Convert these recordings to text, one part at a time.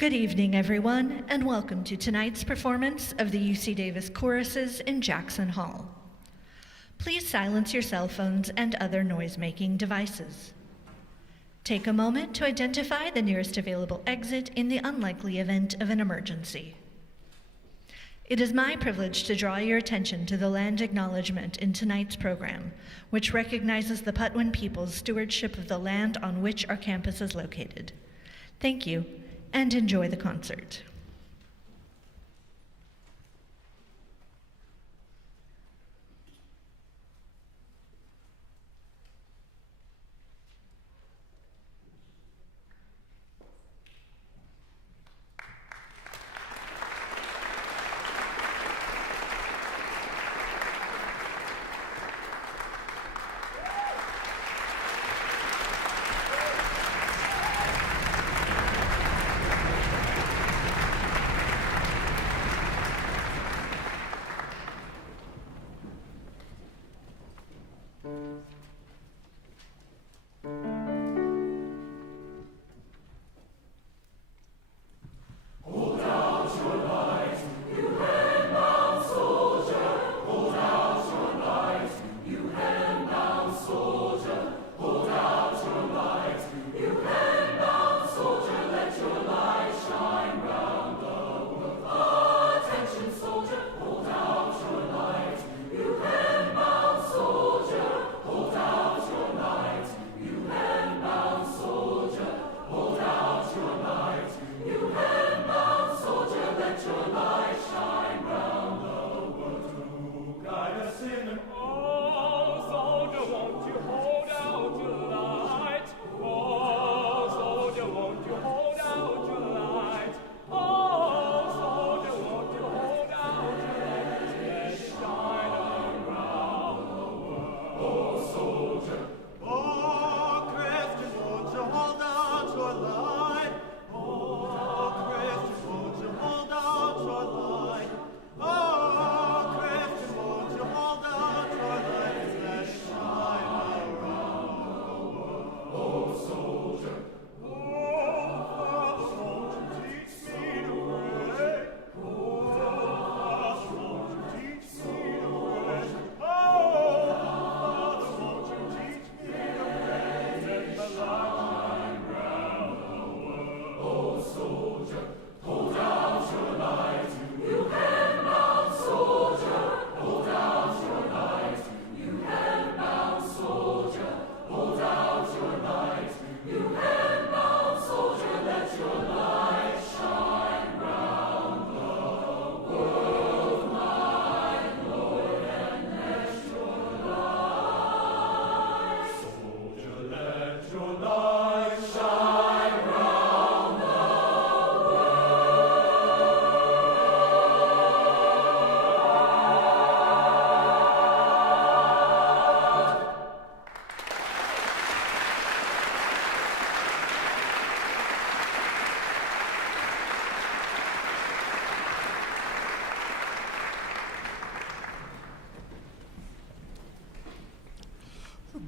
Good evening, everyone, and welcome to tonight's performance of the UC Davis choruses in Jackson Hall. Please silence your cell phones and other noise-making devices. Take a moment to identify the nearest available exit in the unlikely event of an emergency. It is my privilege to draw your attention to the land acknowledgement in tonight's program, which recognizes the Patwin people's stewardship of the land on which our campus is located. Thank you, and enjoy the concert.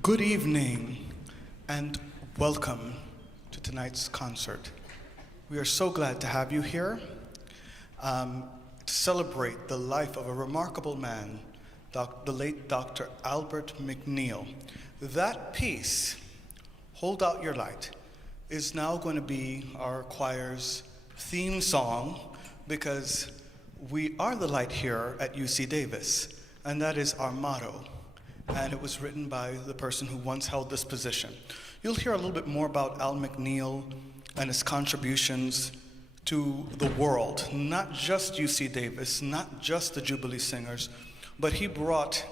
Good evening and welcome to tonight's concert. We are so glad to have you here to celebrate the life of a remarkable man, the late Dr. Albert McNeil. That piece, Hold Out Your Light, is now going to be our choir's theme song because we are the light here at UC Davis, and that is our motto. And it was written by the person who once held this position. You'll hear a little bit more about Al McNeil and his contributions to the world, not just UC Davis, not just the Jubilee Singers, but he brought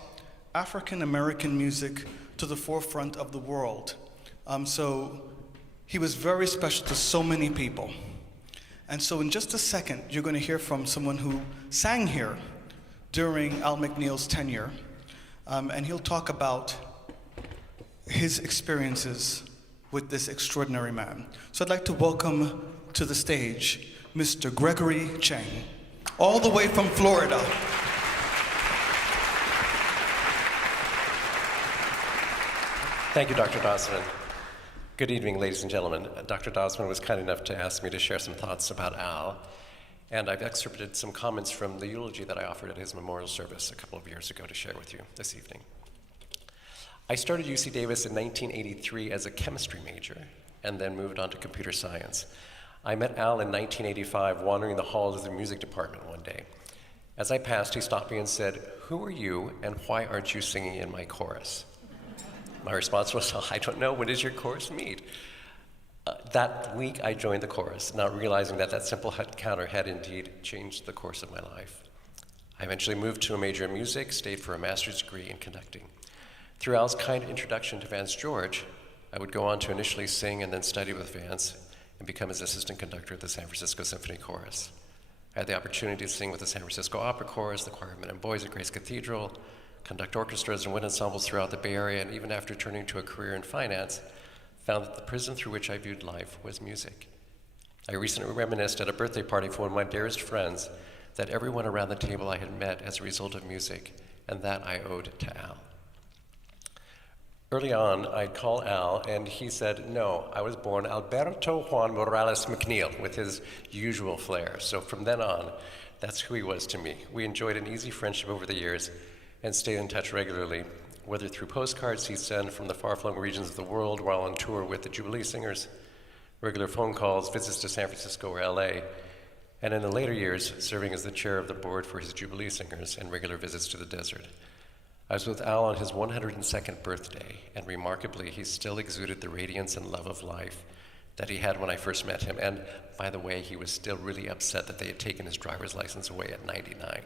African American music to the forefront of the world. So he was very special to so many people. And so in just a second, you're going to hear from someone who sang here during Al McNeil's tenure. And he'll talk about his experiences with this extraordinary man. So I'd like to welcome to the stage Mr. Gregory Chang, all the way from Florida. Thank you, Dr. Dosman. Good evening, ladies and gentlemen. Dr. Dosman was kind enough to ask me to share some thoughts about Al, and I've excerpted some comments from the eulogy that I offered at his memorial service a couple of years ago to share with you this evening. I started UC Davis in 1983 as a chemistry major, and then moved on to computer science. I met Al in 1985 wandering the halls of the music department one day. As I passed, he stopped me and said, "Who are you, and why aren't you singing in my chorus?" My response was, "I don't know, when does your chorus meet?" That week, I joined the chorus, not realizing that that simple encounter had indeed changed the course of my life. I eventually moved to a major in music, stayed for a master's degree in conducting. Through Al's kind introduction to Vance George, I would go on to initially sing and then study with Vance and become his assistant conductor at the San Francisco Symphony Chorus. I had the opportunity to sing with the San Francisco Opera Chorus, the Choir of Men and Boys at Grace Cathedral, conduct orchestras and wind ensembles throughout the Bay Area, and even after turning to a career in finance, found that the prism through which I viewed life was music. I recently reminisced at a birthday party for one of my dearest friends that everyone around the table I had met as a result of music, and that I owed to Al. Early on, I'd call Al, and he said, "No, I was born Alberto Juan Morales McNeil," with his usual flair. So from then on, that's who he was to me. We enjoyed an easy friendship over the years and stayed in touch regularly, whether through postcards he'd send from the far-flung regions of the world while on tour with the Jubilee Singers, regular phone calls, visits to San Francisco or LA, and in the later years, serving as the chair of the board for his Jubilee Singers and regular visits to the desert. I was with Al on his 102nd birthday, and remarkably, he still exuded the radiance and love of life that he had when I first met him. And by the way, he was still really upset that they had taken his driver's license away at 99.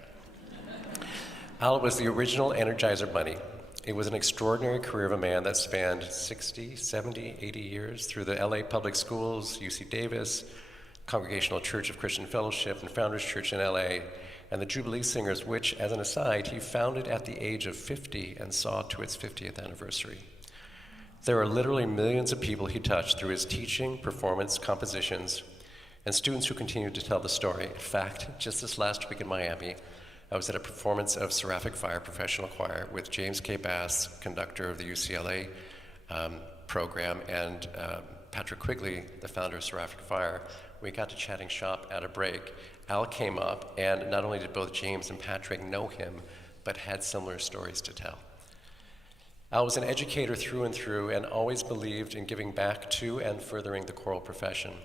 Al was the original Energizer Bunny. It was an extraordinary career of a man that spanned 60, 70, 80 years through the LA public schools, UC Davis, Congregational Church of Christian Fellowship, and Founders Church in LA, and the Jubilee Singers, which, as an aside, he founded at the age of 50 and saw to its 50th anniversary. There are literally millions of people he touched through his teaching, performance, compositions, and students who continue to tell the story. In fact, just this last week in Miami, I was at a performance of Seraphic Fire Professional Choir with James K. Bass, conductor of the UCLA program, and Patrick Quigley, the founder of Seraphic Fire. We got to chatting shop at a break. Al came up, and not only did both James and Patrick know him, but had similar stories to tell. Al was an educator through and through and always believed in giving back to and furthering the choral profession.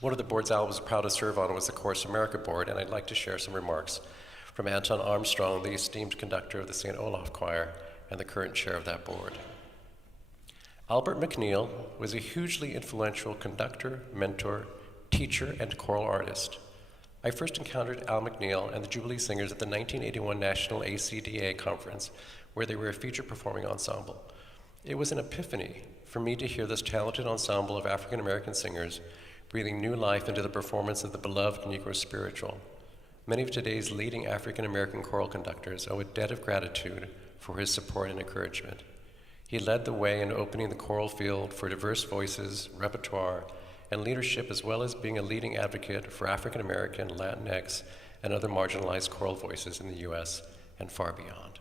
One of the boards Al was proud to serve on was the Chorus America board, and I'd like to share some remarks from Anton Armstrong, the esteemed conductor of the St. Olaf Choir and the current chair of that board. Albert McNeil was a hugely influential conductor, mentor, teacher, and choral artist. I first encountered Al McNeil and the Jubilee Singers at the 1981 National ACDA Conference, where they were a feature performing ensemble. It was an epiphany for me to hear this talented ensemble of African American singers breathing new life into the performance of the beloved Negro spiritual. Many of today's leading African American choral conductors owe a debt of gratitude for his support and encouragement. He led the way in opening the choral field for diverse voices, repertoire, and leadership, as well as being a leading advocate for African American, Latinx, and other marginalized choral voices in the US and far beyond.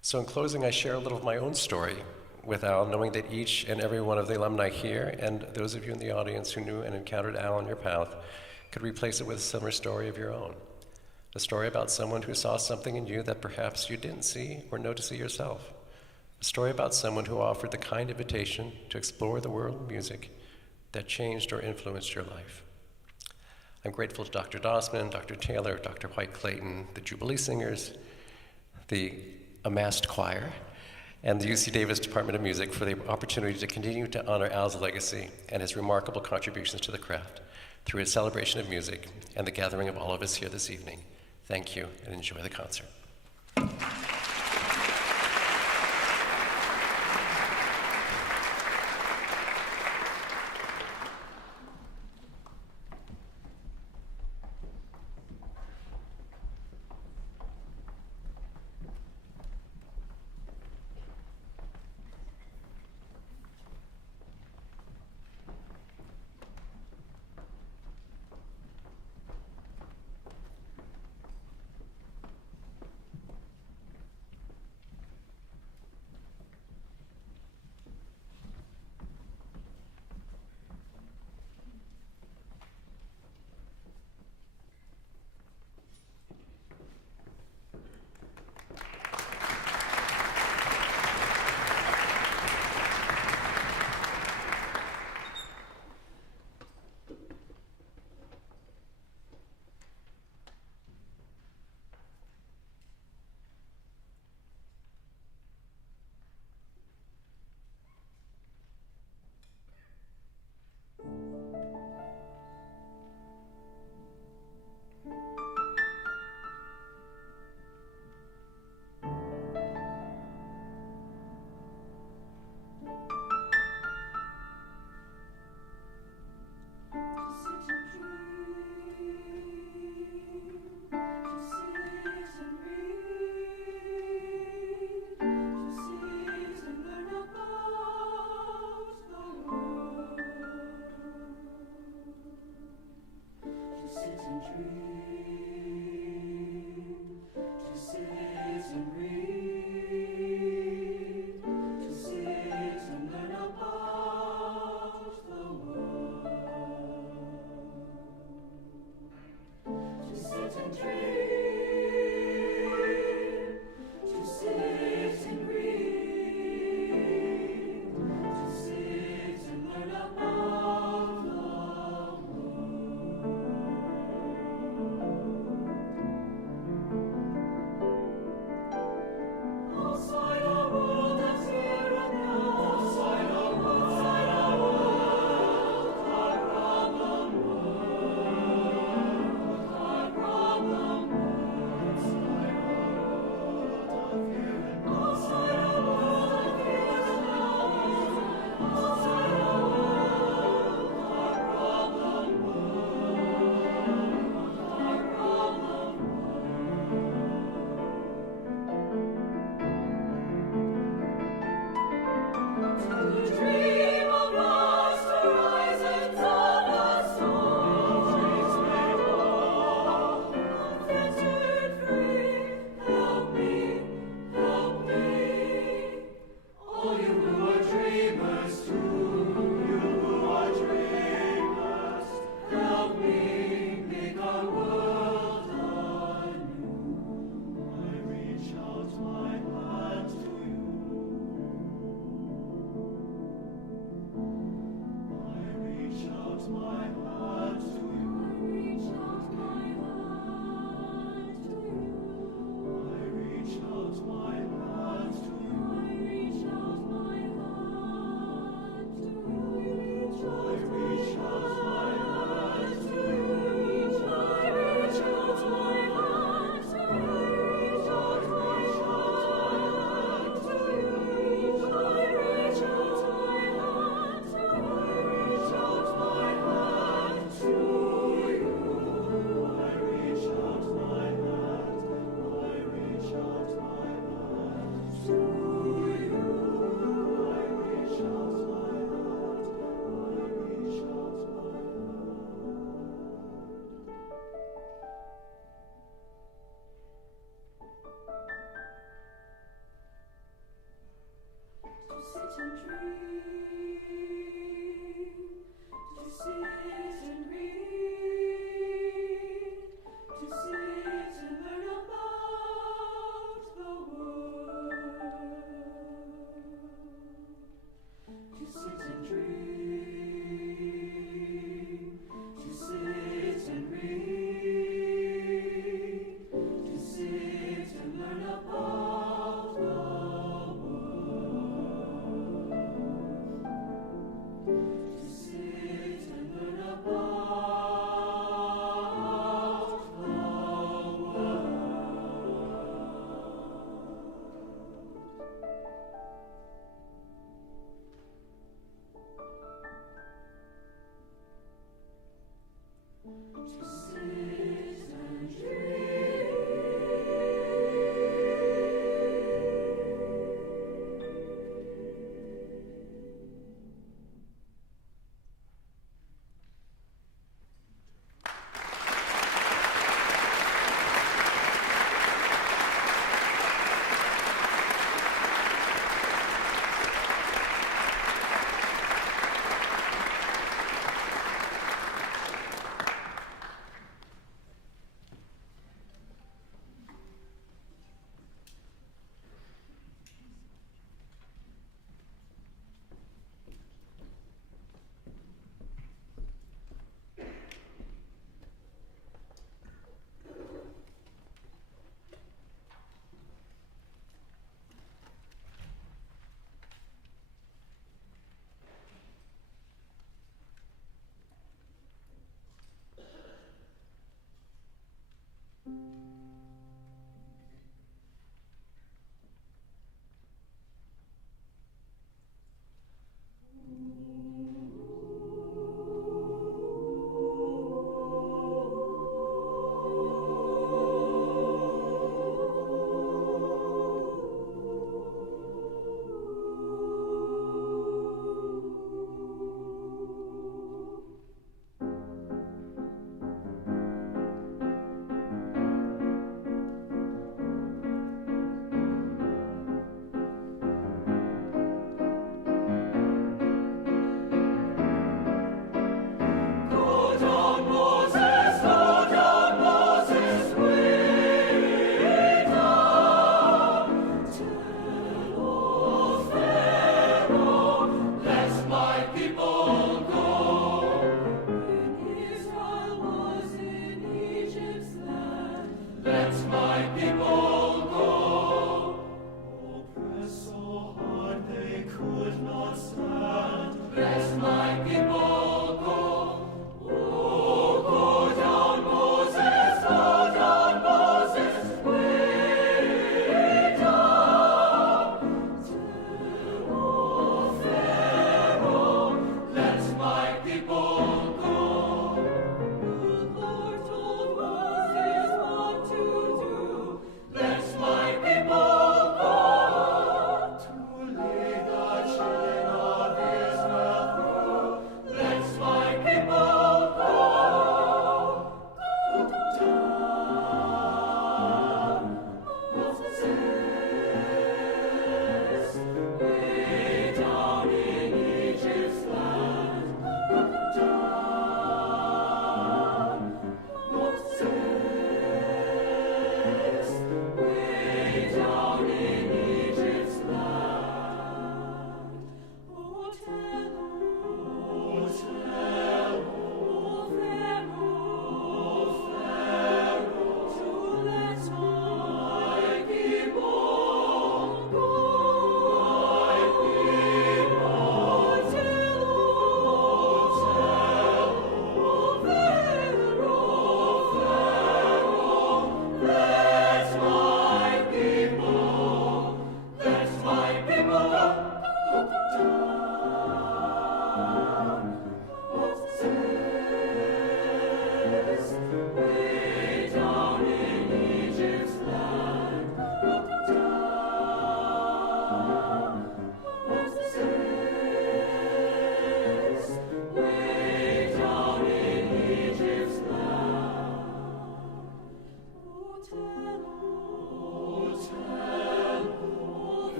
So in closing, I share a little of my own story with Al, knowing that each and every one of the alumni here, and those of you in the audience who knew and encountered Al on your path, could replace it with a similar story of your own. A story about someone who saw something in you that perhaps you didn't see or know to see yourself. A story about someone who offered the kind invitation to explore the world of music that changed or influenced your life. I'm grateful to Dr. Dosman, Dr. Taylor, Dr. White Clayton, the Jubilee Singers, the amassed choir, and the UC Davis Department of Music for the opportunity to continue to honor Al's legacy and his remarkable contributions to the craft through his celebration of music and the gathering of all of us here this evening. Thank you, and enjoy the concert.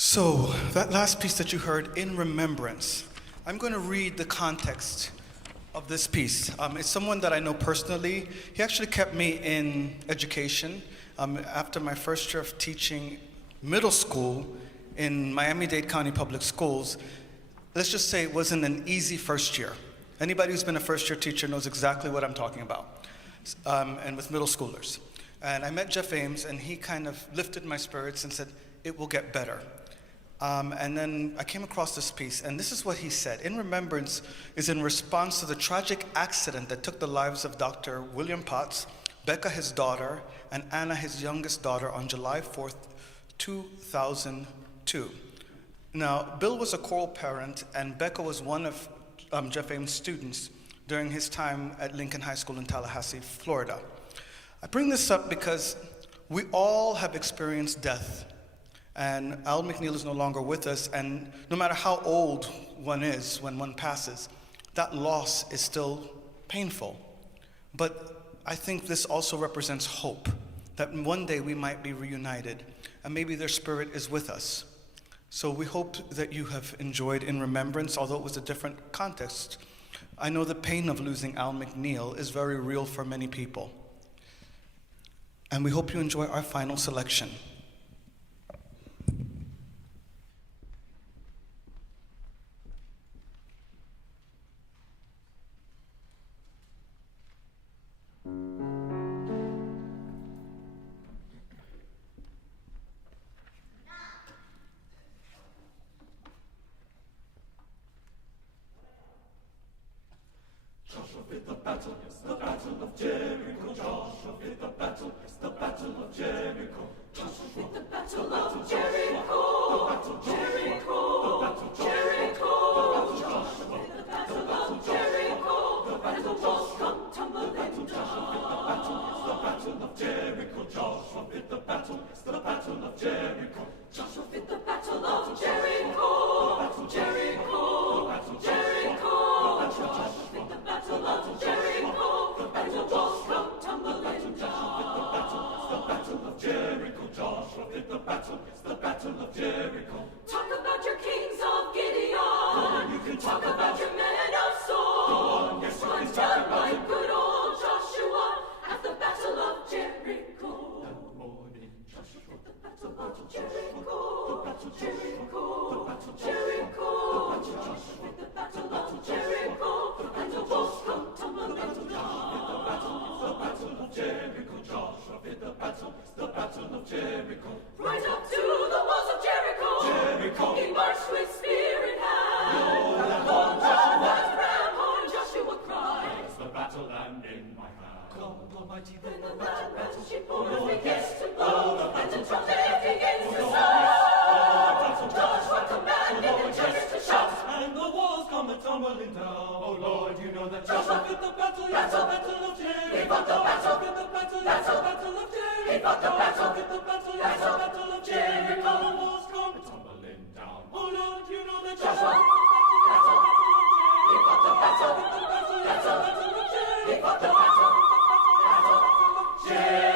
So, that last piece that you heard, In Remembrance, I'm going to read the context of this piece. It's someone that I know personally. He actually kept me in education after my first year of teaching middle school in Miami-Dade County Public Schools. Let's just say it wasn't an easy first year. Anybody who's been a first-year teacher knows exactly what I'm talking about, and with middle schoolers. And I met Jeff Ames, and he kind of lifted my spirits and said, it will get better. And then I came across this piece, and this is what he said. In Remembrance is in response to the tragic accident that took the lives of Dr. William Potts, Becca, his daughter, and Anna, his youngest daughter, on July 4th, 2002. Now, Bill was a choral parent, and Becca was one of Jeff Ames' students during his time at Lincoln High School in Tallahassee, Florida. I bring this up because we all have experienced death. And Albert McNeil is no longer with us, and no matter how old one is when one passes, that loss is still painful. But I think this also represents hope, that one day we might be reunited, and maybe their spirit is with us. So we hope that you have enjoyed In Remembrance, although it was a different context. I know the pain of losing Al McNeil is very real for many people. And we hope you enjoy our final selection. Joshua fit the battle, yes, the battle of Jericho. Joshua fit the battle, yes, the battle of Jericho. Joshua fit the battle of Jericho. The battle Jericho. The battle Jericho. Joshua fit the battle of Jericho. The battle walls come tumbling down. Joshua fit the battle, yes, the battle of Jericho. Joshua fit the battle, yes, the battle of Jericho. Joshua fit the battle of Jericho. The battle Jericho. The battle Jericho. Joshua fit the battle of Jericho. The battle walls come tumbling down. The battle of Jericho. Joshua fit the battle. It's the battle of Jericho. Talk about your kings of Gideon. You can talk about your men of Saul. Yes, you can talk about your good old Joshua at the battle of Jericho. That morning, Joshua fit the battle of Jericho. The battle Jericho. The battle Jericho. Joshua fit the battle of Jericho. And the walls come tumbling down. The battle of Jericho. Joshua fit the battle. It's the battle of Jericho. Right up to the walls of Jericho. Jericho. He marched with spear in hand. The Lord Joshua's ram horn. Joshua cried. It's the battle and in my hand. God Almighty, then the battle shipboard begins to blow, and the trumpet begins to sound. Joshua commanded the chariots to shout, and the walls come tumbling down. Oh Lord, you know that Joshua fit the battle, yes, the battle of Jericho. He fought the battle, fit the battle, yes, the battle of Jericho. He fought the battle, fit the battle, yes, the battle of Jericho. The walls come tumbling down. Oh Lord, you know that Joshua fit the battle, he fought the battle, fit the battle, yes, the battle of Jericho. He fought the battle, fit the battle, yes, the battle of Jericho.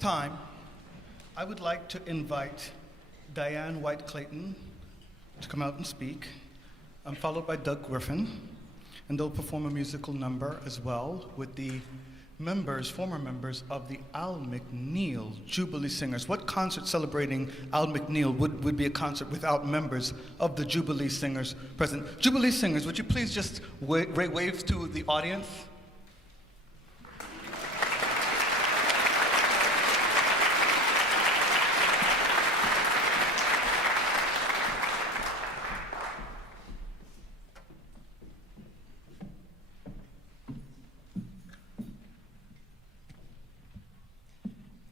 Time, I would like to invite Diane White-Clayton to come out and speak, followed by Doug Griffin, and they'll perform a musical number as well with the members, former members of the Al McNeil Jubilee Singers. What concert celebrating Al McNeil would be a concert without members of the Jubilee Singers present? Jubilee Singers, would you please just wave to the audience?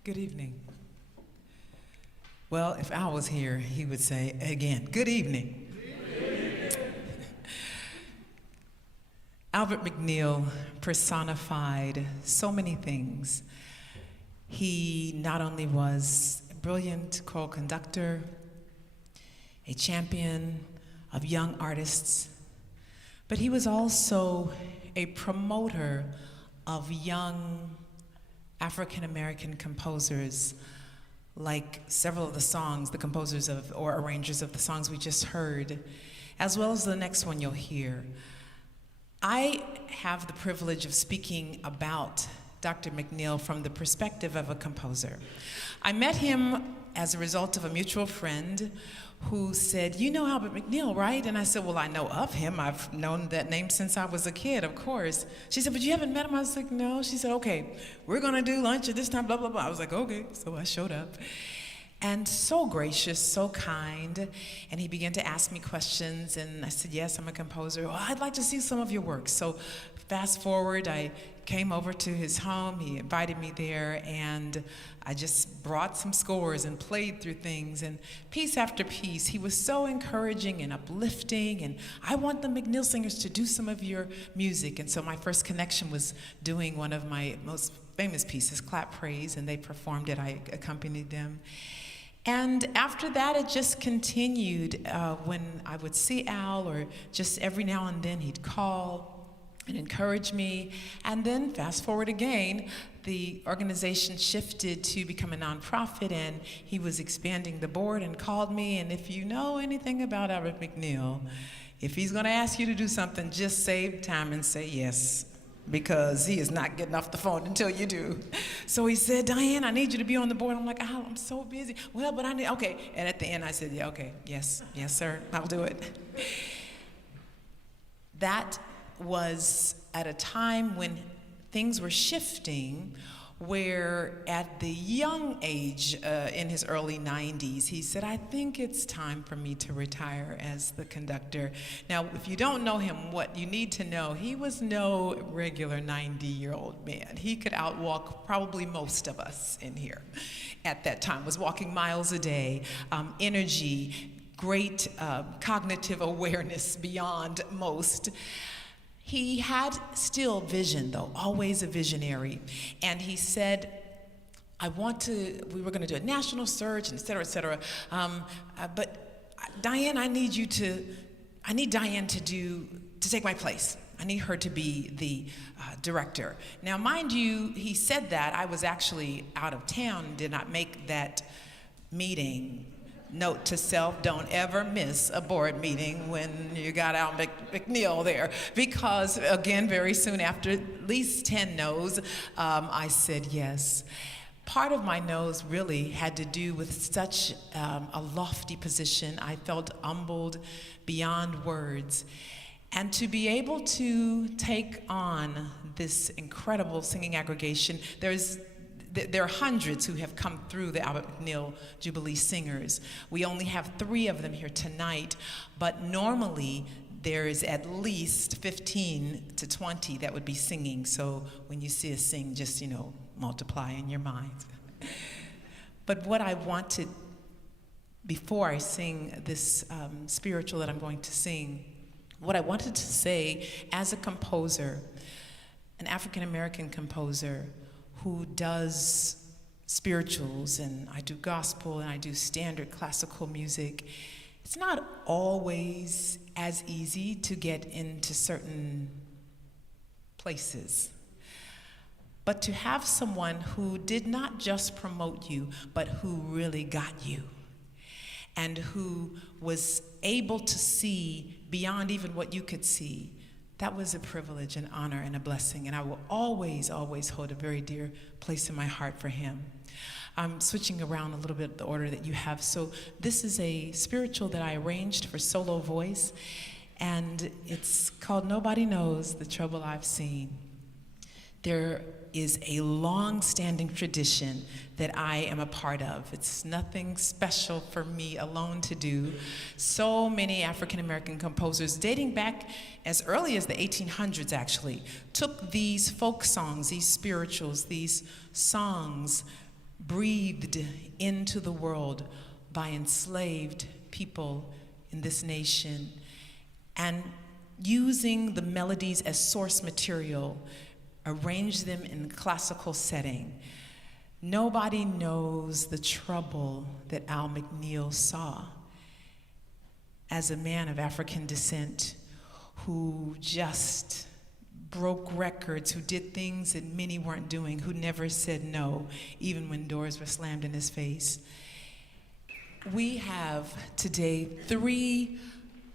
Good evening. Well, if Al was here, he would say again, good evening. Albert McNeil personified so many things. He not only was a brilliant choral conductor, a champion of young artists, but he was also a promoter of young African American composers, like several of the songs, the composers of or arrangers of the songs we just heard, as well as the next one you'll hear. I have the privilege of speaking about Dr. McNeil from the perspective of a composer. I met him as a result of a mutual friend who said, "You know Albert McNeil, right?" And I said, "Well, I know of him. I've known that name since I was a kid, of course." She said, "But you haven't met him?" I was like, "No." She said, "Okay, we're gonna do lunch at this time, blah, blah, blah." I was like, "Okay." So I showed up. And so gracious, so kind. And he began to ask me questions, and I said, "Yes, I'm a composer." "Well, I'd like to see some of your work." So fast forward, I came over to his home. He invited me there, and I just brought some scores and played through things, and piece after piece. He was so encouraging and uplifting, and "I want the McNeil Singers to do some of your music." And so my first connection was doing one of my most famous pieces, Clap Praise, and they performed it. I accompanied them. And after that, it just continued. When I would see Al, or just every now and then he'd call and encourage me. And then fast forward again, the organization shifted to become a nonprofit, and he was expanding the board and called me. And if you know anything about Albert McNeil, if he's gonna ask you to do something, just save time and say yes, because he is not getting off the phone until you do. So he said, "Diane, I need you to be on the board." I'm like, "Al, I'm so busy." "Well, but I need," okay. And at the end I said, "Yeah, okay, yes, sir, I'll do it." That was at a time when things were shifting, where at the young age, in his early 90s, he said, "I think it's time for me to retire as the conductor." Now, if you don't know him, what you need to know, he was no regular 90-year-old man. He could outwalk probably most of us in here at that time, was walking miles a day, energy, great cognitive awareness beyond most. He had still vision, though, always a visionary. And he said, we were gonna do a national search, and et cetera, but Diane, I need Diane to take my place. I need her to be the director. Now, mind you, he said that. I was actually out of town, did not make that meeting. Note to self, don't ever miss a board meeting when you got Al McNeil there, because again, very soon after at least 10 no's, I said yes. Part of my no's really had to do with such a lofty position. I felt humbled beyond words. And to be able to take on this incredible singing aggregation, there are hundreds who have come through the Albert McNeil Jubilee Singers. We only have 3 of them here tonight, but normally there is at least 15 to 20 that would be singing. So when you see us sing, just, multiply in your minds. But what I wanted, before I sing this spiritual that I'm going to sing, what I wanted to say as a composer, an African-American composer, who does spirituals, and I do gospel, and I do standard classical music, it's not always as easy to get into certain places. But to have someone who did not just promote you, but who really got you, and who was able to see beyond even what you could see, that was a privilege, an honor, and a blessing, and I will always, always hold a very dear place in my heart for him. I'm switching around a little bit the order that you have. So this is a spiritual that I arranged for solo voice, and it's called Nobody Knows the Trouble I've Seen. There is a long-standing tradition that I am a part of. It's nothing special for me alone to do. So many African-American composers, dating back as early as the 1800s actually, took these folk songs, these spirituals, these songs breathed into the world by enslaved people in this nation, and using the melodies as source material, arrange them in classical setting. Nobody knows the trouble that Al McNeil saw as a man of African descent who just broke records, who did things that many weren't doing, who never said no, even when doors were slammed in his face. We have today 3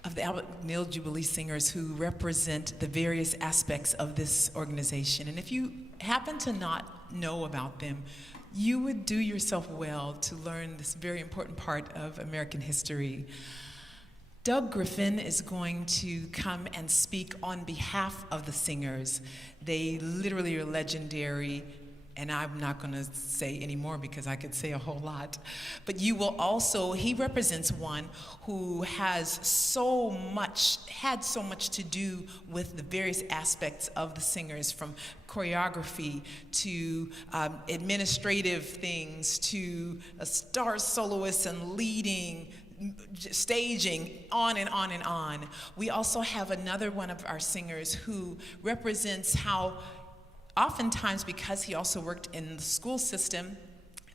of the Albert McNeil Jubilee Singers who represent the various aspects of this organization. And if you happen to not know about them, you would do yourself well to learn this very important part of American history. Doug Griffin is going to come and speak on behalf of the singers. They literally are legendary, and I'm not going to say any more because I could say a whole lot. But you will also, he represents one who had so much to do with the various aspects of the singers, from choreography to administrative things to a star soloist and leading, staging, on and on and on. We also have another one of our singers who represents how oftentimes, because he also worked in the school system,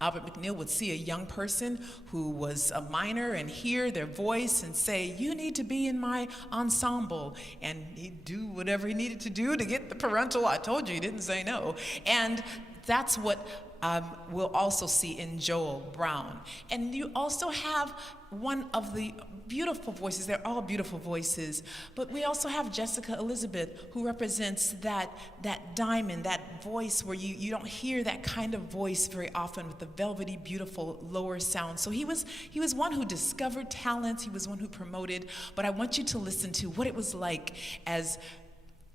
Albert McNeil would see a young person who was a minor and hear their voice and say, "You need to be in my ensemble." And he'd do whatever he needed to do to get the parental, "I told you," he didn't say no. And that's what we'll also see in Joel Brown. And you also have one of the beautiful voices, they're all beautiful voices, but we also have Jessica Elizabeth, who represents that diamond, that voice where you don't hear that kind of voice very often, with the velvety, beautiful lower sound. So he was one who discovered talents, he was one who promoted, but I want you to listen to what it was like as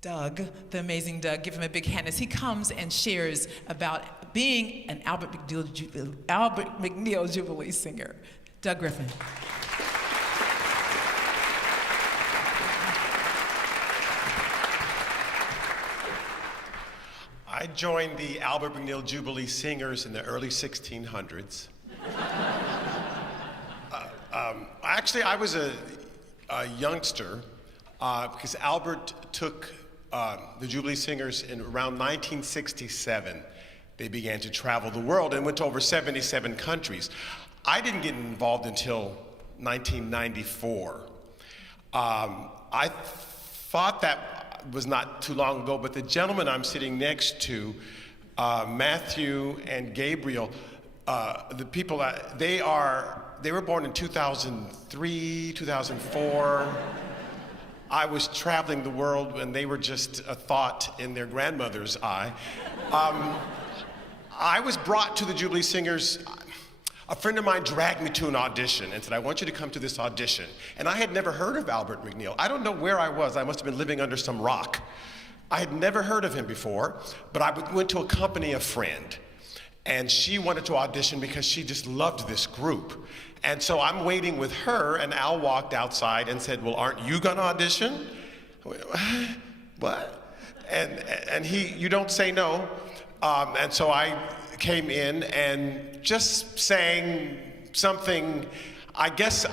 Doug, the amazing Doug, give him a big hand as he comes and shares about being an Albert McNeil Jubilee singer. Doug Griffin. I joined the Albert McNeil Jubilee Singers in the early 1600s. Actually, I was a youngster because Albert took the Jubilee Singers in around 1967. They began to travel the world and went to over 77 countries. I didn't get involved until 1994. I thought that was not too long ago, but the gentleman I'm sitting next to, Matthew and Gabriel, the people, they were born in 2003, 2004. I was traveling the world when they were just a thought in their grandmother's eye. I was brought to the Jubilee Singers. A friend of mine dragged me to an audition and said, "I want you to come to this audition." And I had never heard of Albert McNeil. I don't know where I was. I must have been living under some rock. I had never heard of him before, but I went to accompany a friend. And she wanted to audition because she just loved this group. And so I'm waiting with her, and Al walked outside and said, "Well, aren't you gonna audition?" What? And you don't say no. And so I came in and just sang something. I guess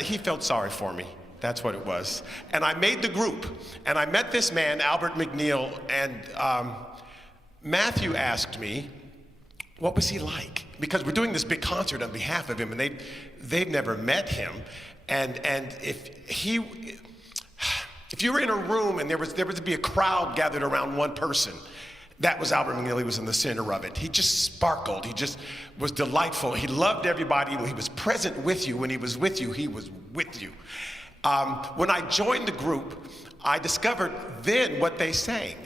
he felt sorry for me. That's what it was. And I made the group, and I met this man, Albert McNeil, and Matthew asked me, what was he like? Because we're doing this big concert on behalf of him, and they've never met him. And if you were in a room and there was to be a crowd gathered around one person, that was Albert McNeil. He was in the center of it. He just sparkled. He just was delightful. He loved everybody. He was present with you. When he was with you, he was with you. When I joined the group, I discovered then what they sang.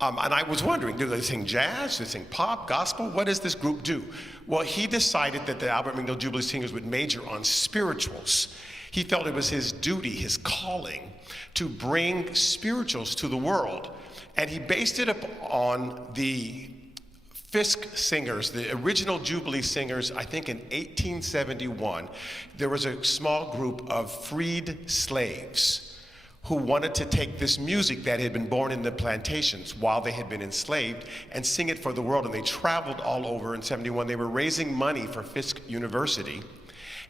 And I was wondering, do they sing jazz? Do they sing pop, gospel? What does this group do? Well, he decided that the Albert McNeil Jubilee Singers would major on spirituals. He felt it was his duty, his calling, to bring spirituals to the world. And he based it on the Fisk singers, the original Jubilee singers. I think in 1871, there was a small group of freed slaves who wanted to take this music that had been born in the plantations while they had been enslaved and sing it for the world. And they traveled all over in 71. They were raising money for Fisk University.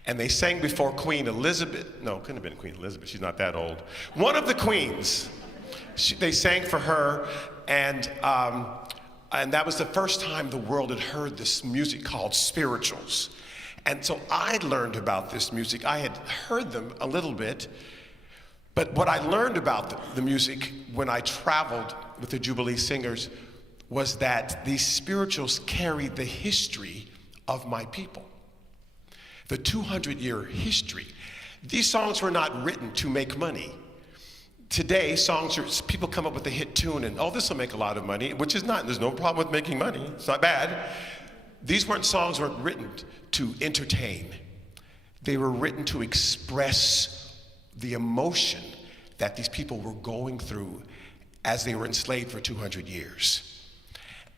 And they sang before Queen Elizabeth. No, couldn't have been Queen Elizabeth. She's not that old. One of the queens. They sang for her, and that was the first time the world had heard this music called spirituals. And so I learned about this music. I had heard them a little bit, but what I learned about the music when I traveled with the Jubilee Singers was that these spirituals carried the history of my people, the 200-year history. These songs were not written to make money. Today, people come up with a hit tune and, oh, this will make a lot of money, which is not. There's no problem with making money. It's not bad. These songs weren't written to entertain. They were written to express the emotion that these people were going through as they were enslaved for 200 years.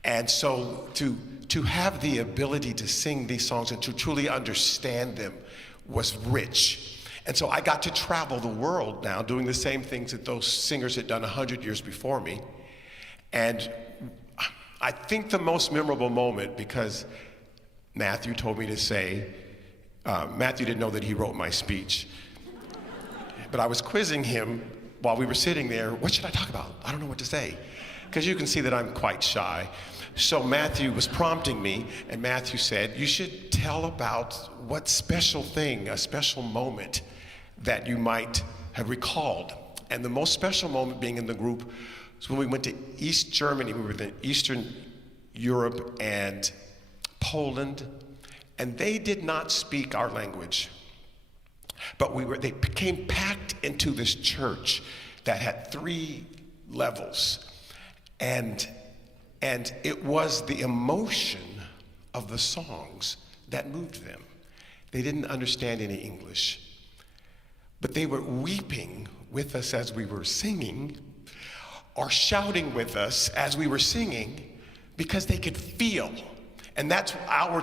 And so to have the ability to sing these songs and to truly understand them was rich. And so I got to travel the world now doing the same things that those singers had done 100 years before me. And I think the most memorable moment, because Matthew told me to say, Matthew didn't know that he wrote my speech, but I was quizzing him while we were sitting there, what should I talk about? I don't know what to say, because you can see that I'm quite shy. So Matthew was prompting me, and Matthew said, you should tell about what special thing, a special moment that you might have recalled. And the most special moment being in the group was when we went to East Germany. We were in Eastern Europe and Poland, and they did not speak our language. But they became packed into this church that had 3 levels. And it was the emotion of the songs that moved them. They didn't understand any English, but they were weeping with us as we were singing, or shouting with us as we were singing, because they could feel. And that's our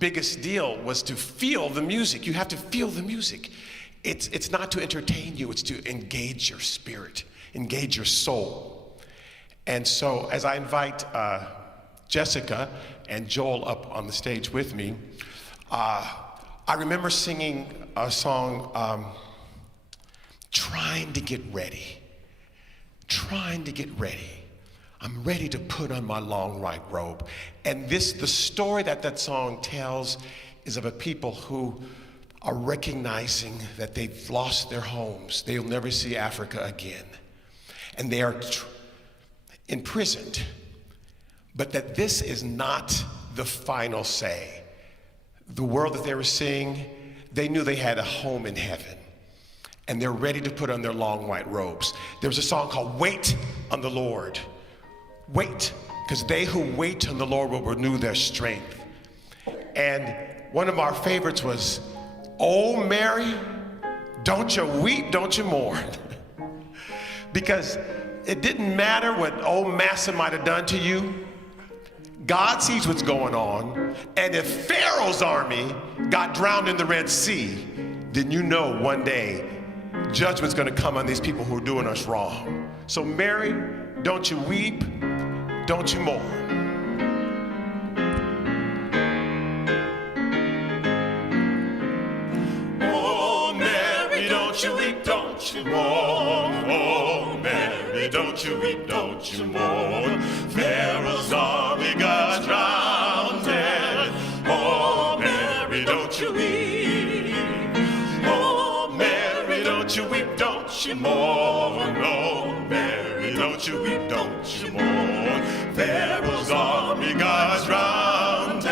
biggest deal, was to feel the music. You have to feel the music. It's not to entertain you, it's to engage your spirit, engage your soul. And so as I invite Jessica and Joel up on the stage with me, I remember singing a song, trying to get ready. I'm ready to put on my long white robe. And the story that song tells is of a people who are recognizing that they've lost their homes. They'll never see Africa again. And they are imprisoned. But that this is not the final say. The world that they were seeing, they knew they had a home in heaven. And they're ready to put on their long white robes. There's a song called Wait on the Lord. Wait, because they who wait on the Lord will renew their strength. And one of our favorites was, Oh Mary, don't you weep, don't you mourn. Because it didn't matter what old Massa might have done to you. God sees what's going on. And if Pharaoh's army got drowned in the Red Sea, then you know one day judgment's going to come on these people who are doing us wrong. So Mary, don't you weep, don't you mourn. Oh Mary, don't you weep, don't you mourn. Oh Mary, don't you weep, don't you mourn. Pharaoh's army got drowned. Oh Mary, don't you weep. Oh Mary, don't you weep, don't you mourn. Oh Mary, don't you weep, don't you mourn. Pharaoh's army got drowned.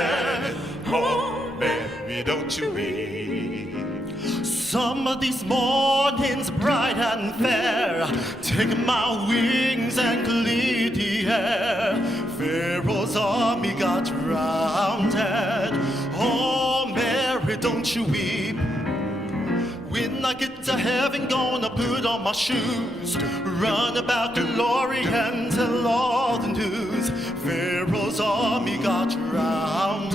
Oh Mary, don't you weep. Some of these mornings bright and fair, take my wings and clear the air. Pharaoh's army got drowned. Oh Mary, don't you weep. When I get to heaven, gonna put on my shoes, run about glory and tell all the news. Pharaoh's army got drowned.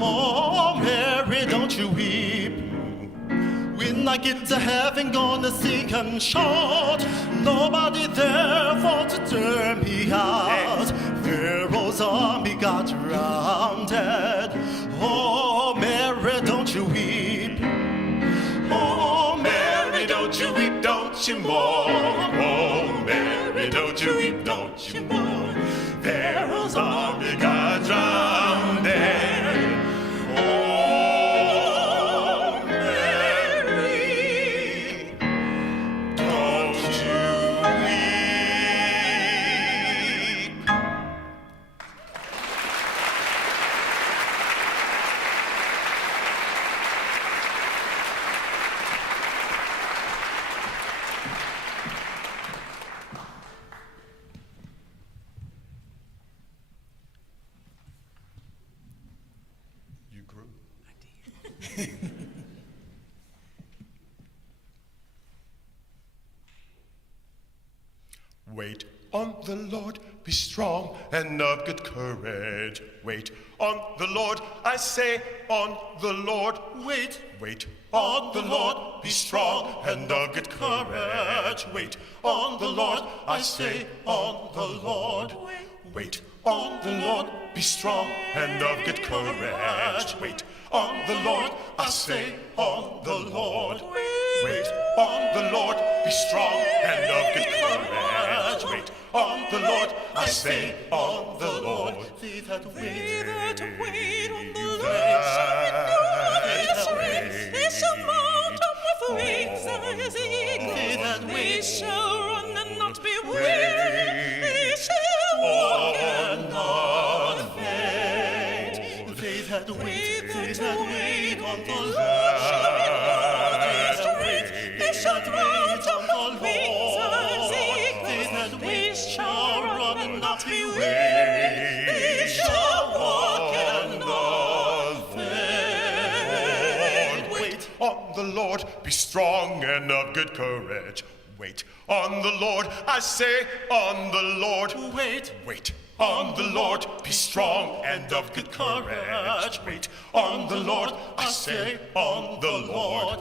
Oh Mary, don't you weep. When I get to heaven, gonna sink and shout, nobody there for to turn me out. Pharaoh's army got drowned. Oh Mary, don't you weep. don't you mourn. Oh, Mary, don't you weep, don't you mourn. Pharaoh's army got drowned. Oh, Mary, don't you weep. You grew. Wait on the Lord, be strong and of good courage. Wait on the Lord, I say on the Lord. Wait on the Lord, be strong and of good courage. Wait on the Lord, I say on the Lord. Wait on the Lord, be strong and of good courage. Wait on the Lord, I say on the Lord. Wait on the Lord, be strong and of good courage. Wait on the Lord, I say on the Lord. They that wait on the Lord shall renew. They shall mount up with wings as eagles. They shall run and not be weary. They shall walk and not faint. They that wait on the Lord shall renew. They shall mount up with wings as eagles. They shall run and not be weary. They shall walk and not faint. Wait on the Lord, be strong and of good courage. Wait on the Lord, I say on the Lord. Wait on the Lord, be strong and of good courage. Wait on the Lord, I say on the Lord.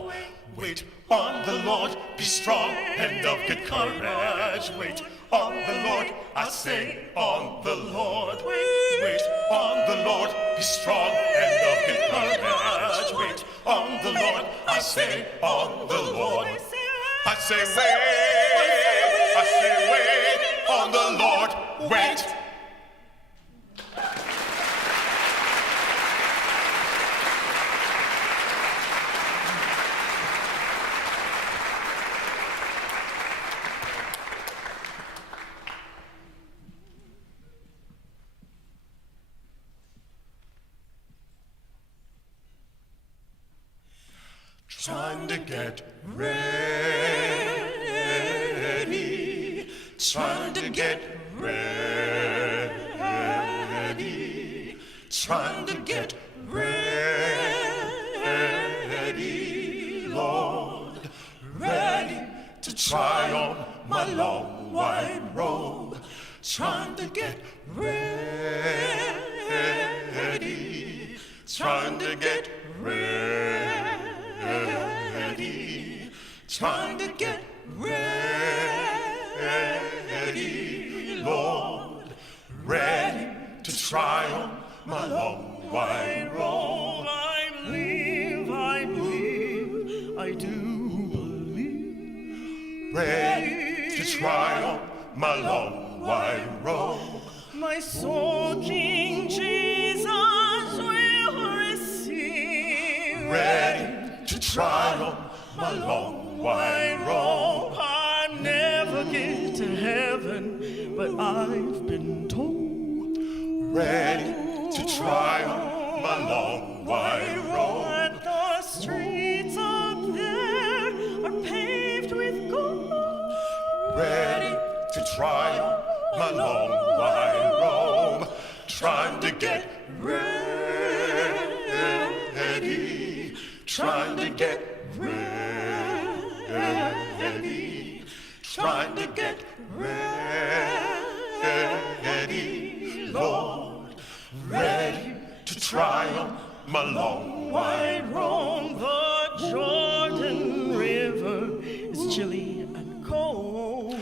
Wait on the Lord, be strong and of good courage. Wait on the Lord, I say on the Lord. Wait on the Lord, be strong and of good courage. Wait on the Lord, I say on the Lord. I say wait on the Lord, wait. Trying to get ready, trying to get ready, trying to get ready, Lord, ready to try on my long white robe, trying to get ready, trying to get ready. Trying to get ready, Lord, ready to try on my long white robe. I believe, I do believe. Ready to try on my long white robe. My soul, King Jesus, will receive. Ready to try on my long white robe. I never get to heaven, but I've been told. Ready to try on my long white robe. And the streets up there are paved with gold. Ready to try on my long white robe. Trying to get ready. Trying to get ready, trying to get ready, Lord, ready to try on my long white robe. The Jordan River is chilly and cold,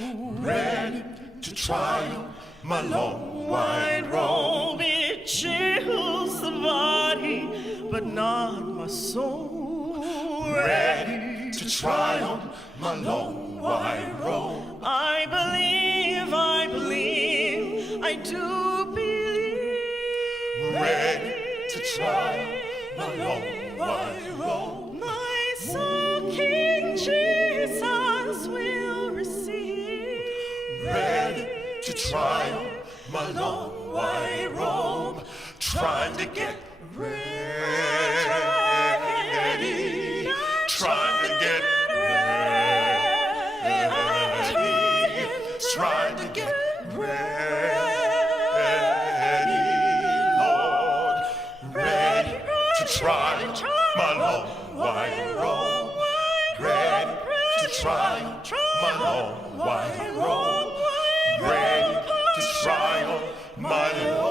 ready to try on my long white robe. It chills the body, but not my soul. ready to try on my long white robe. I believe, I do believe. Ready to try on my long white robe. My soul, King Jesus, will receive. Ready to try on my long white robe. Trying to get ready. Trying to get ready. Trying to get ready, Lord. Ready to try my long white robe. Ready to try my long white robe. Ready to try on my long.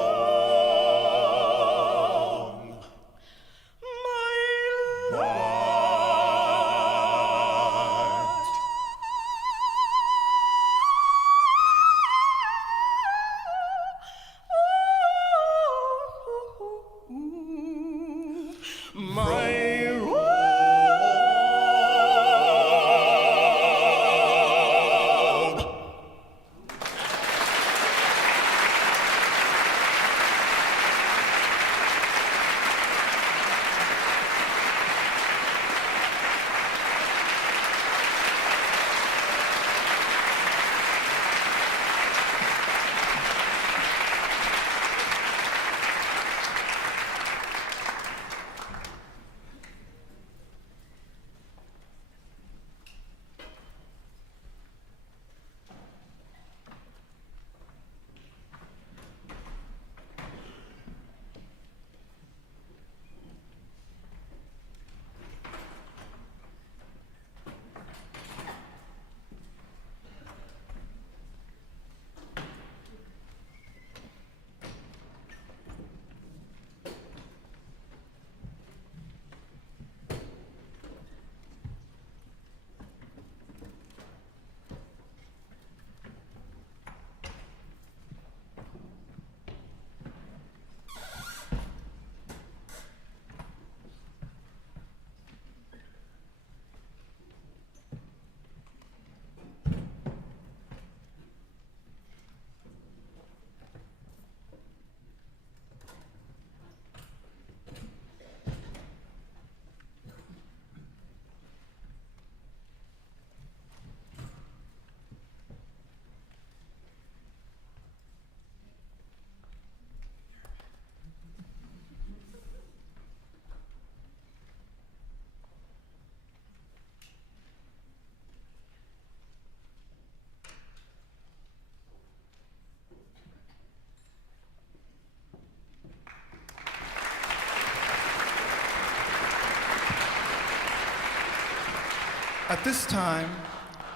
At this time,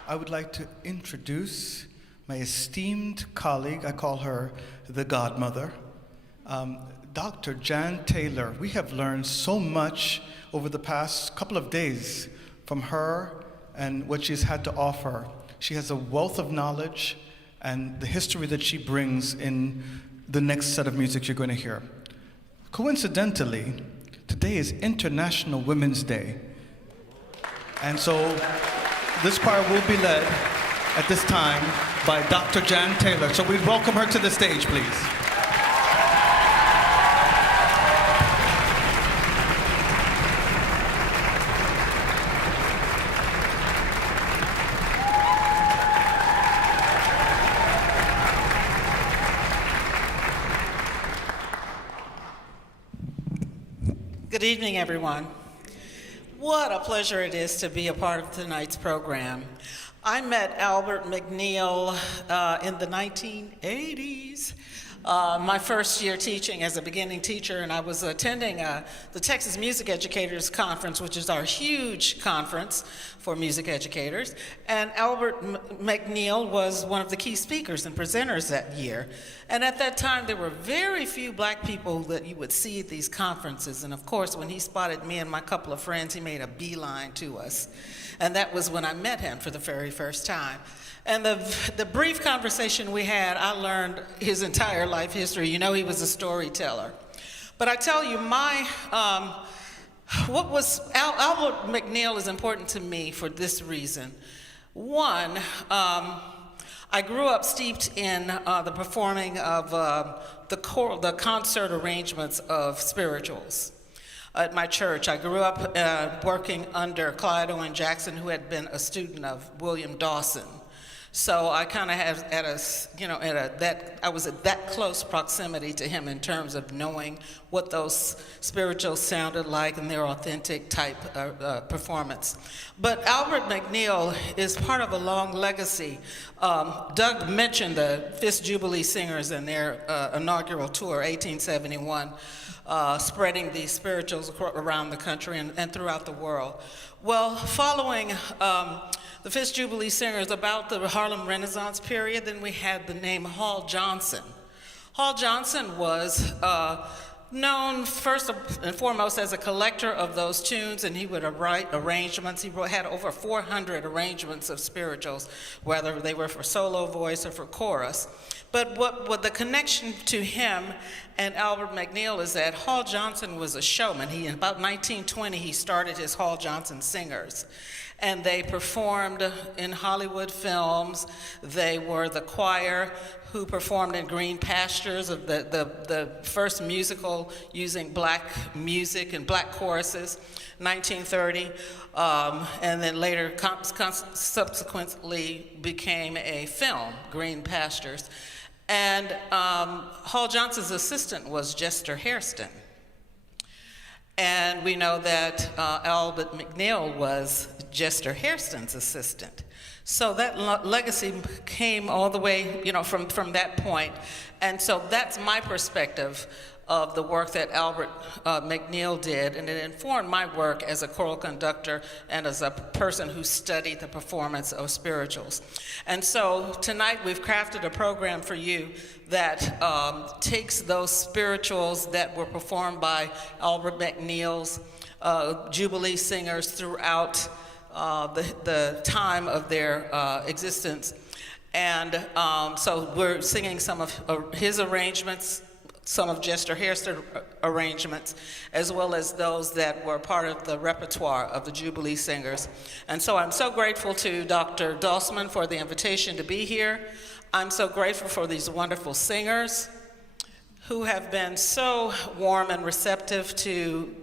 I would like to introduce my esteemed colleague. I call her the godmother, Dr. Jan Taylor. We have learned so much over the past couple of days from her and what she's had to offer. She has a wealth of knowledge and the history that she brings in the next set of music you're going to hear. Coincidentally, today is International Women's Day. And so this choir will be led at this time by Dr. Jan Taylor. So we'd welcome her to the stage, please. Good evening, everyone. What a pleasure it is to be a part of tonight's program. I met Albert McNeil in the 1980s. My first year teaching as a beginning teacher, and I was attending the Texas Music Educators Conference, which is our huge conference for music educators. And Albert McNeil was one of the key speakers and presenters that year. And at that time, there were very few black people that you would see at these conferences. And of course, when he spotted me and my couple of friends, he made a beeline to us. And that was when I met him for the very first time. And the brief conversation we had, I learned his entire life history. You know, he was a storyteller. But I tell you, my Albert McNeil is important to me for this reason. One, I grew up steeped in the performing of the concert arrangements of spirituals. At my church, I grew up working under Clyde Owen Jackson, who had been a student of William Dawson. So I kind of have I was at that close proximity to him in terms of knowing what those spirituals sounded like and their authentic type performance. But Albert McNeil is part of a long legacy. Doug mentioned the Fifth Jubilee Singers and their inaugural tour, 1871. Spreading these spirituals around the country and throughout the world. Well, following the Fifth Jubilee Singers, about the Harlem Renaissance period, then we had the name Hall Johnson. Hall Johnson was known first and foremost as a collector of those tunes, and he would write arrangements. He had over 400 arrangements of spirituals, whether they were for solo voice or for chorus. But what the connection to him and Albert McNeil is that Hall Johnson was a showman. In about 1920, he started his Hall Johnson Singers. And they performed in Hollywood films. They were the choir who performed in Green Pastures, of the first musical using black music and black choruses, 1930. And then later subsequently became a film, Green Pastures. And Hall Johnson's assistant was Jester Hairston. And we know that Albert McNeil was Jester Hairston's assistant. So that legacy came all the way, from that point. And so that's my perspective of the work that Albert McNeil did, and it informed my work as a choral conductor and as a person who studied the performance of spirituals. And so tonight we've crafted a program for you that takes those spirituals that were performed by Albert McNeil's Jubilee Singers throughout the time of their existence. And so we're singing some of his arrangements, some of Jester Hairston arrangements, as well as those that were part of the repertoire of the Jubilee Singers. And so I'm so grateful to Dr. Dosman for the invitation to be here. I'm so grateful for these wonderful singers who have been so warm and receptive to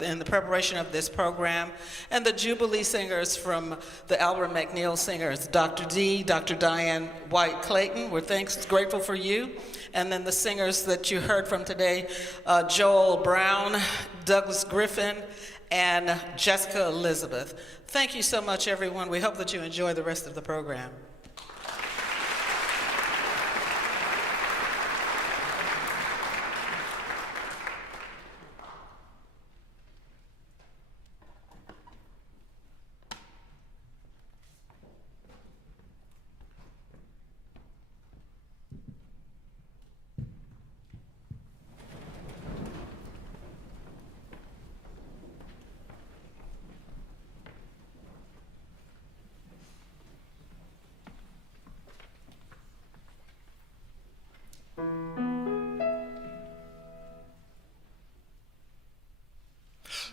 in the preparation of this program, and the Jubilee Singers from the Albert McNeil Singers, Dr. D, Dr. Diane White Clayton, we're grateful for you. And then the singers that you heard from today, Joel Brown, Douglas Griffin, and Jessica Elizabeth. Thank you so much, everyone. We hope that you enjoy the rest of the program.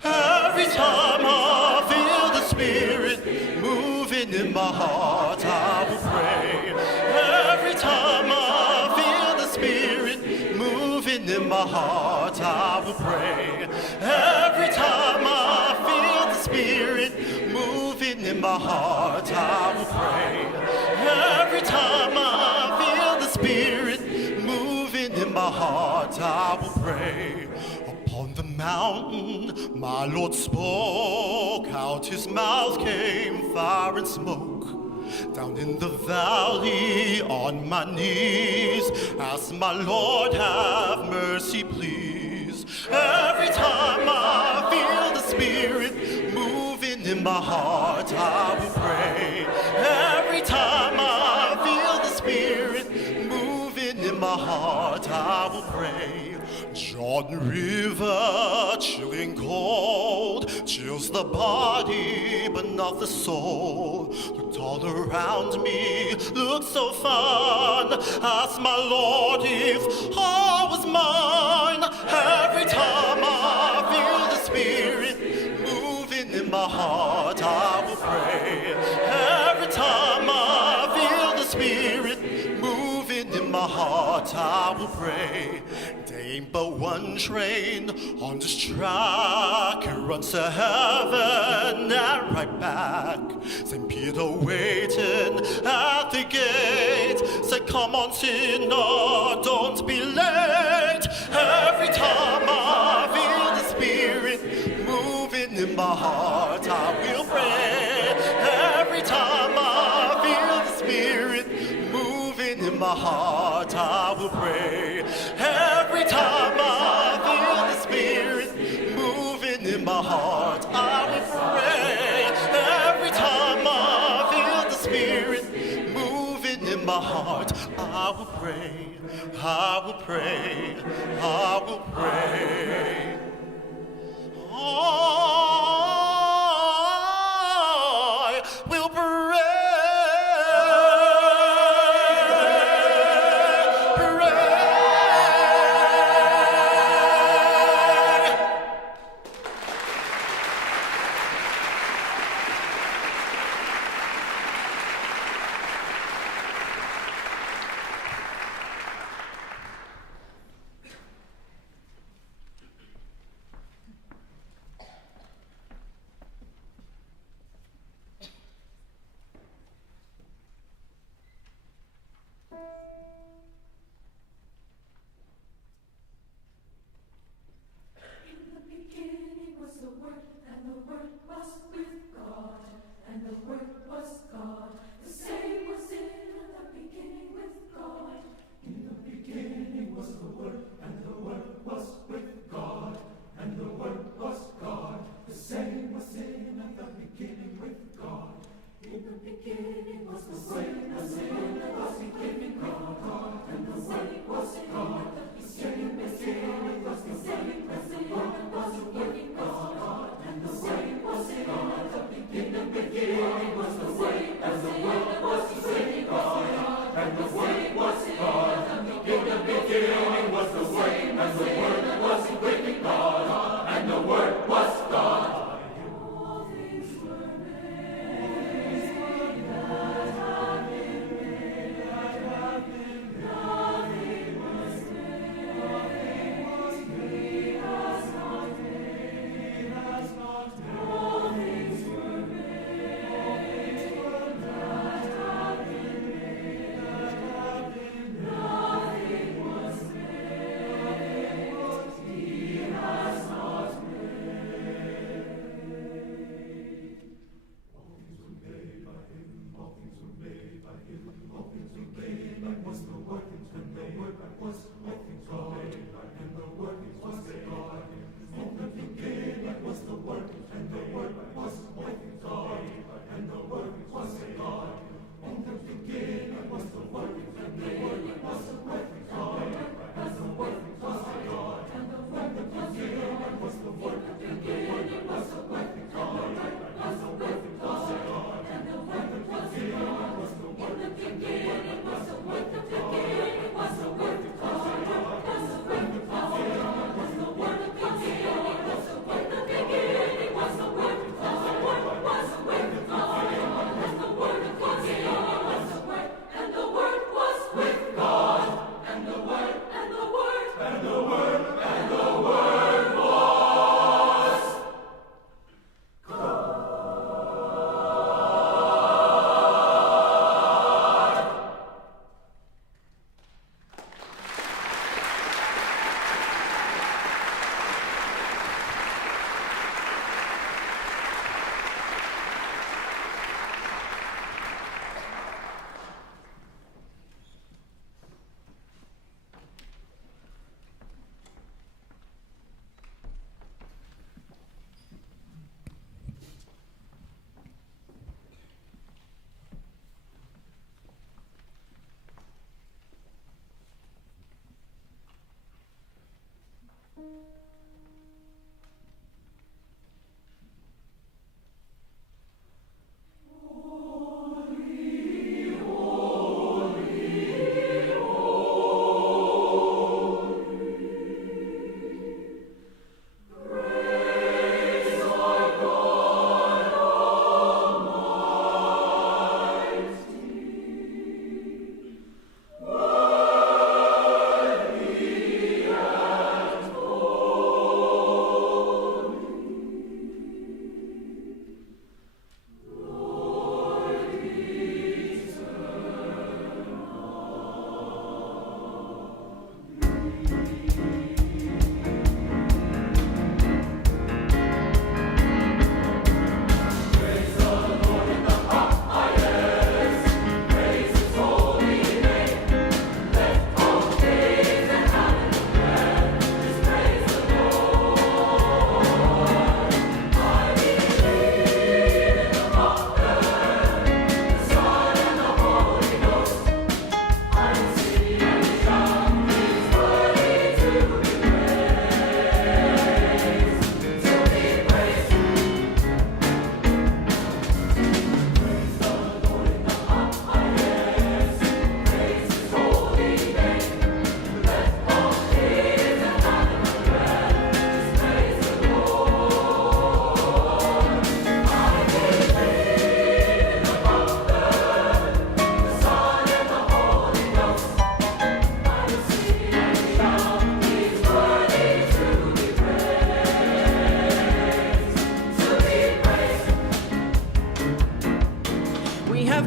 Every time I feel the Spirit moving in my heart, I will pray. Every time I feel the Spirit moving in my heart, I will pray. Every time I feel the Spirit moving in my heart, I will pray. Every time I feel the Spirit moving in my heart, I will pray. Upon the mountain, my Lord spoke, out his mouth came fire and smoke. Down in the valley, on my knees, ask my Lord, have mercy, please. Every time I feel the Spirit moving in my heart, I will pray. Every time I feel the Spirit moving in my heart, I will pray. Jordan River, chilling cold, chills the body but not the soul. Looked all around me, looked so fun. Asked my Lord if all was mine. Every time I feel the Spirit my heart I will pray. Every time I feel the Spirit moving in my heart I will pray. There ain't but one train on this track. It runs to heaven and right back. St. Peter waiting at the gate said, come on sinner, don't be late. Every time I feel the Spirit moving in my heart I will pray. Every time I feel the Spirit moving in my heart I will pray. Every time I feel the Spirit moving in my heart I will pray. Every time I feel the Spirit moving in my heart I will pray. I will pray. I will pray. I will pray. The Word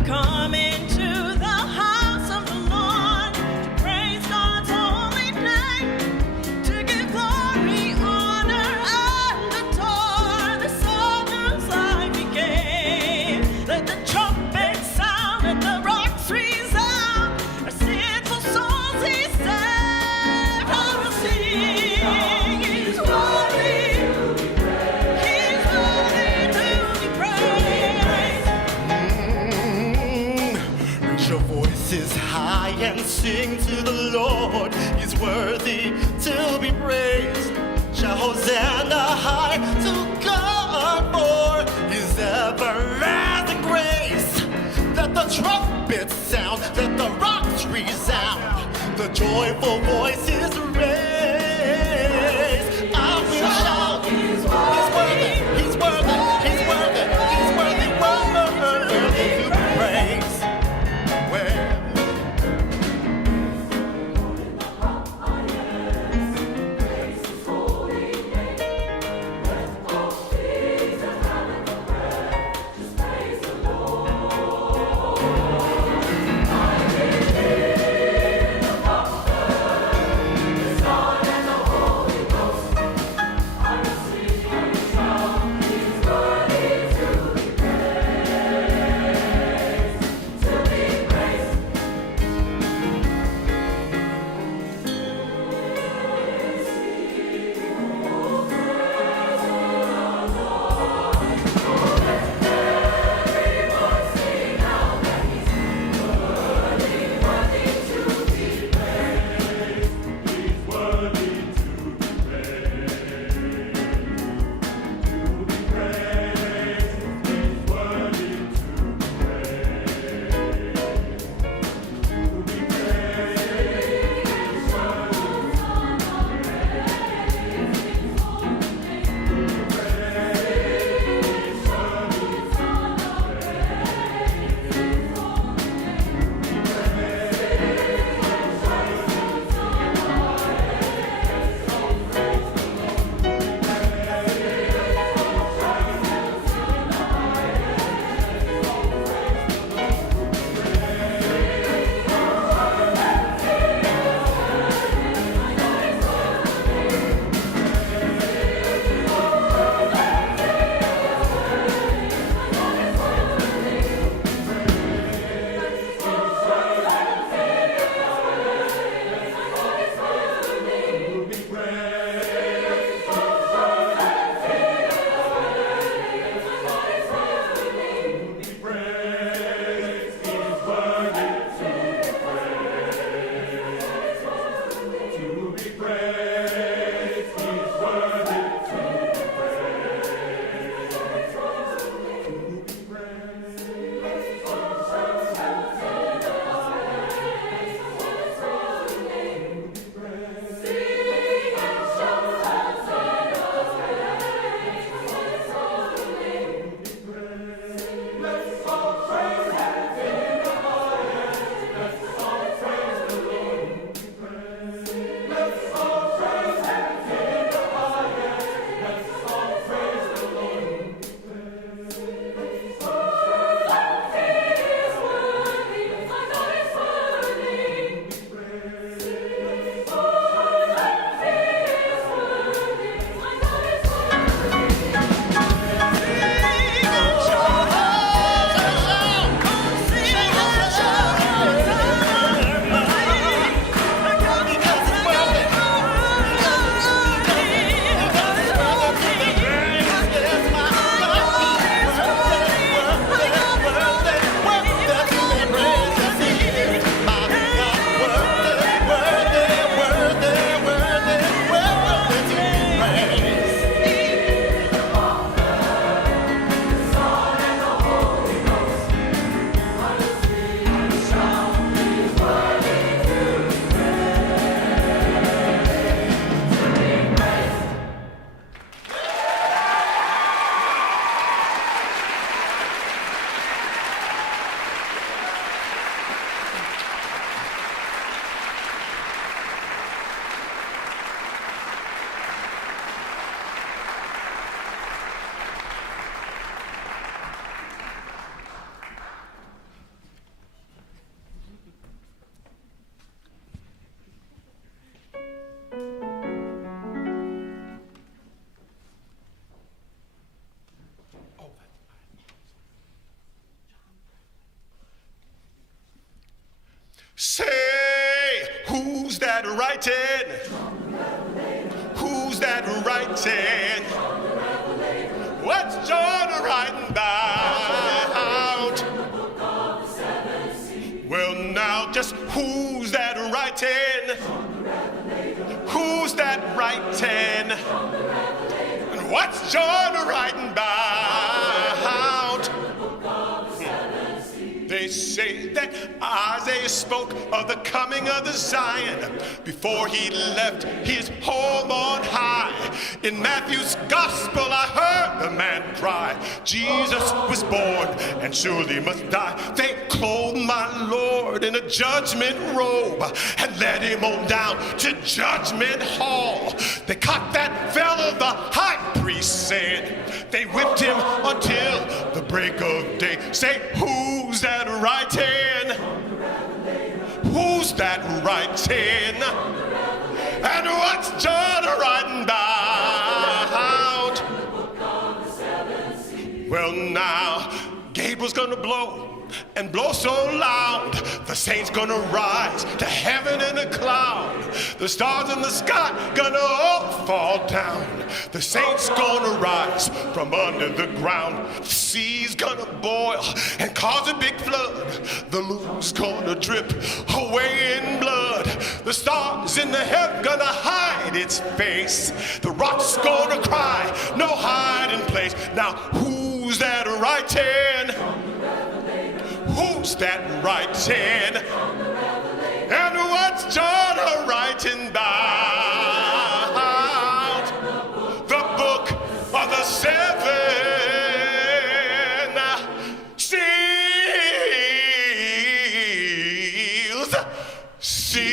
come into the house of the Lord to praise God's holy name, to give glory, honor, and adore the Son whose life He gave. Let the trumpet sound and the rocks resound. Our sinful souls He saved. I will sing His glory. He's worthy to be praised. Raise your voices high and sing to the Lord. He's worthy to be praised. Shout Hosanna high to God for His everlasting grace. Let the trumpets sound, let the rocks resound. The joyful voices raise. I will shout. He's worthy, He's worthy, He's worthy, He's worthy, worthy to be praised. Well, Say, who's that writing? Who's that writing? What's John writing about? Well, now, just who's that writing? Who's that writing? And what's John writing about? They say that Isaiah spoke of the coming of the Zion before he left his home on high. In Matthew's gospel I heard the man cry, Jesus was born and surely must die. They clothed my Lord in a judgment robe and led him on down to judgment hall. They caught that fellow, the high priest said. They whipped him until the break of day. Say, who's that writing? Who's that writing? And what's John writing about? Well, now, Gabriel's gonna blow and blow so loud, the saints gonna rise to heaven in a cloud. The stars in the sky gonna all fall down. The saints gonna rise from under the ground. The sea's gonna boil and cause a big flood. The moon's gonna drip away in blood. The stars in the heaven gonna hide its face. The rocks gonna cry, no hiding place. Now who's that writing? Who's that writing? And what's John writing about? The book of the seven seals.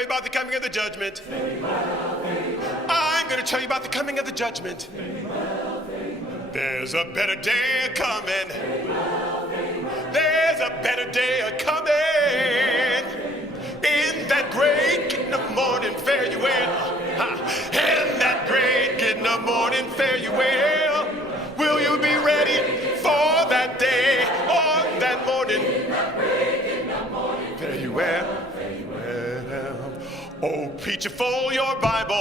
tell you about the coming of the judgment. I'm going to tell you about the coming of the judgment. There's a better day a-coming. There's a better day a-coming. In that great getting the morning, fare you well. In that great getting the morning, fare you well. Will you be ready for that day on that morning? Fare you well. Oh, preacher, fold your Bible.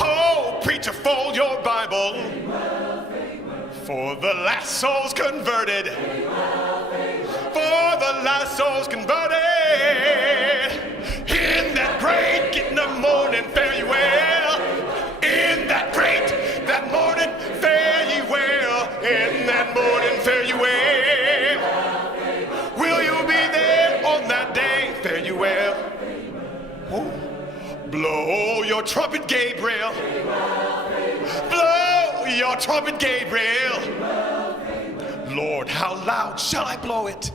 Oh, preacher, fold your Bible. For the last soul's converted. For the last soul's converted. In that great getting the morning, fare you well. In that great, that morning, fare ye well. In that morning, fare you well. Will you be there on that day? Fare you well. Oh. Blow your trumpet, Gabriel. Blow your trumpet, Gabriel. Lord, how loud shall I blow it?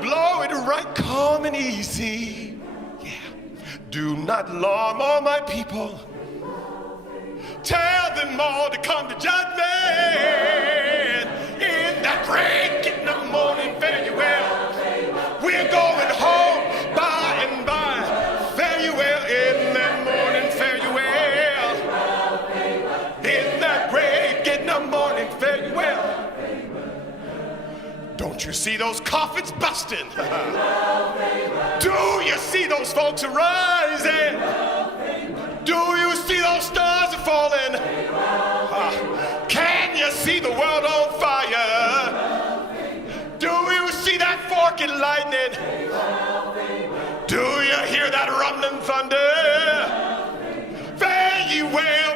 Blow it right calm and easy. Yeah. Do not alarm all my people. Tell them all to come to judgment. In that great getting the morning, fare you well. We're going home by and by. Fare you well. In that morning, fare you well. In that great getting the morning, fare you well. Don't you see those coffins busting? Do you see those folks arising? Do you see those stars are falling? Can you see the world on fire? Do you see that forked lightning? Do you hear that rumbling thunder? Fare ye well.